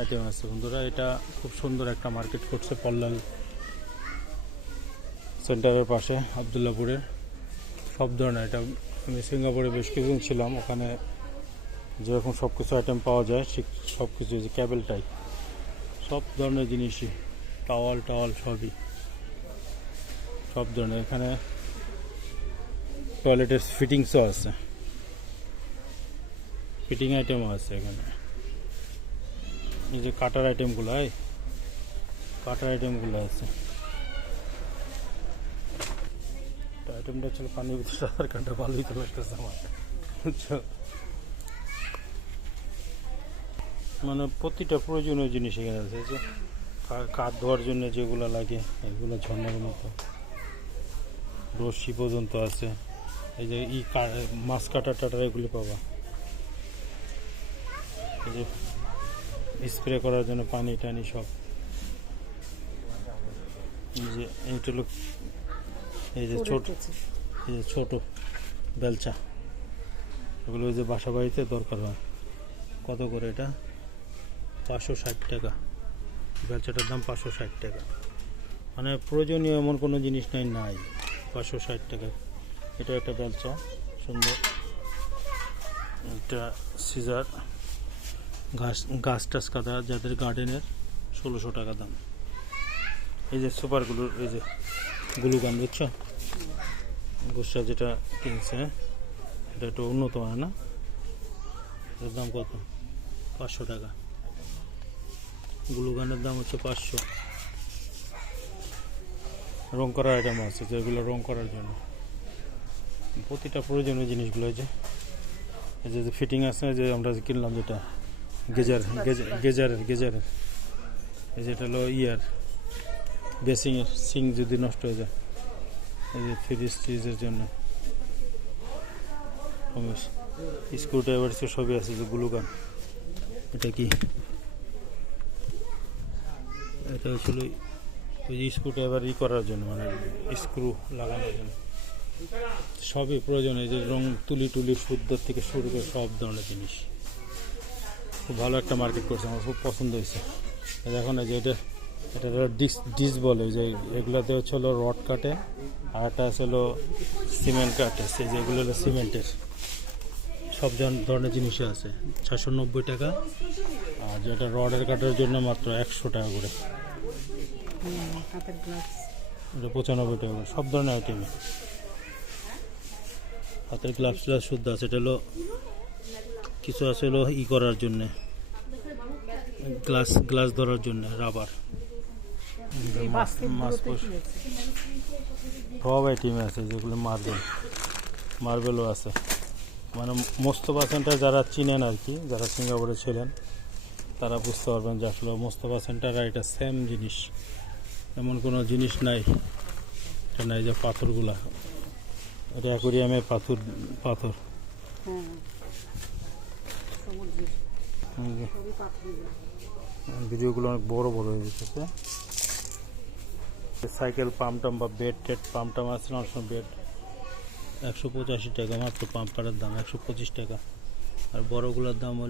Item আছে বন্ধুরা। এটা খুব সুন্দর একটা মার্কেট করছে পল্লাল সেন্টারের পাশে আবদুল্লাপুরের। সব ধরনের আইটেম, আমি সিঙ্গাপুরে বেশ কিছুদিন ছিলাম, ওখানে যেরকম সব কিছু আইটেম পাওয়া যায় ঠিক সব কিছু, যে ক্যাবেল টাই সব ধরনের জিনিসই, টাওয়াল সবই, সব ধরনের। এখানে টয়লেটের ফিটিংসও আছে, ফিটিং আইটেমও আছে এখানে। এই যে কাটার আইটেমগুলো আছে। আইটেমটা ছিল পানির ভিতরে সাঁতার কাটা, ভালোই তো লাগতেছে আমার, বুঝছো? মানে প্রতিটা প্রয়োজনীয় জিনিস এখানে আছে। যে কাঠ ধোয়ার জন্য যেগুলো লাগে এগুলো ঝর্ণার মতো, রশি পর্যন্ত আছে। এই যে মাছ কাটার টাটার এগুলি পাবা। এই যে স্প্রে করার জন্য পানি টানি সব। এই যে এইটা হলো, এই যে ছোট বেলচা, এগুলো ওই যে বাসা বাড়িতে দরকার হয়। কত করে এটা? 560 টাকা। বেলচাটার দাম 560 টাকা। মানে প্রয়োজনীয় এমন কোনো জিনিস নাই 560 টাকা। এটা একটা বেলচা সুন্দর। এটা সিজার, গাছ টাছ কাটা যাদের গার্ডেনের, 1600 টাকা দাম। এই যে সুপারগুলোর, এই যে গ্লুগান, বুঝছো? গোসা যেটা কিনছে এটা একটু উন্নত হয় না, এর দাম কত? 500 টাকা। গ্লুগানের দাম হচ্ছে 500। রং করার আইটেম আছে, যেগুলো রং করার জন্য প্রতিটা প্রয়োজনীয় জিনিসগুলো। এই যে ফিটিং আছে, যে আমরা কিনলাম যেটা গেজারের এই যেটা হলো বেসিংয়ের সিং যদি নষ্ট হয়ে যায়, এই যে ফ্রিজের জন্য স্ক্রু ড্রাইভার সবই আছে। যে গ্লুগান, এটা কি? এটা হচ্ছিল ওই যে স্ক্রু ড্রাইভার করার জন্য, মানে স্ক্রু লাগানোর জন্য সবই প্রয়োজন। এই যে রং তুলি সুন্দর থেকে শুরু করে সব ধরনের জিনিস। খুব ভালো একটা মার্কেট করছে, আমার খুব পছন্দ হয়েছে। দেখো না যে এটা ডিস বলে, যে এগুলোতে হচ্ছে হলো রড কাটে, আর একটা আছে হলো সিমেন্ট কাটে। সেই যেগুলো হলো সিমেন্টের সব ধরনের জিনিসই আছে। 690 টাকা। আর যেটা রডের কাটার জন্য মাত্র 100 টাকা করে। এটা 95 টাকা করে। সব ধরনের আইটেমই, হাতের গ্লাভস শুদ্ধ আছে। এটা হলো কিছু আছে হলো করার জন্যে, গ্লাস ধরার জন্য রাবার, সব আইটেম আছে। যেগুলো মার্বেলও আছে। মানে মোস্তফা সেন্টার যারা চিনেন আর কি, যারা সিঙ্গাপুরে ছিলেন তারা বুঝতে পারবেন যে আসলে মোস্তফা সেন্টার আর এটা সেম জিনিস, এমন কোনো জিনিস নাই এটা নাই। যে পাথরগুলা, এটা অ্যাকোরিয়ামের পাথর। ভিডিওগুলো অনেক বড় হয়ে যেতেছে। সাইকেল পাম্পটাম বা বেড পাম্পটাম আছে না, বেড 185 টাকা মাত্র। পাম্পারের দাম 125 টাকা। আর বড়গুলোর দাম হলো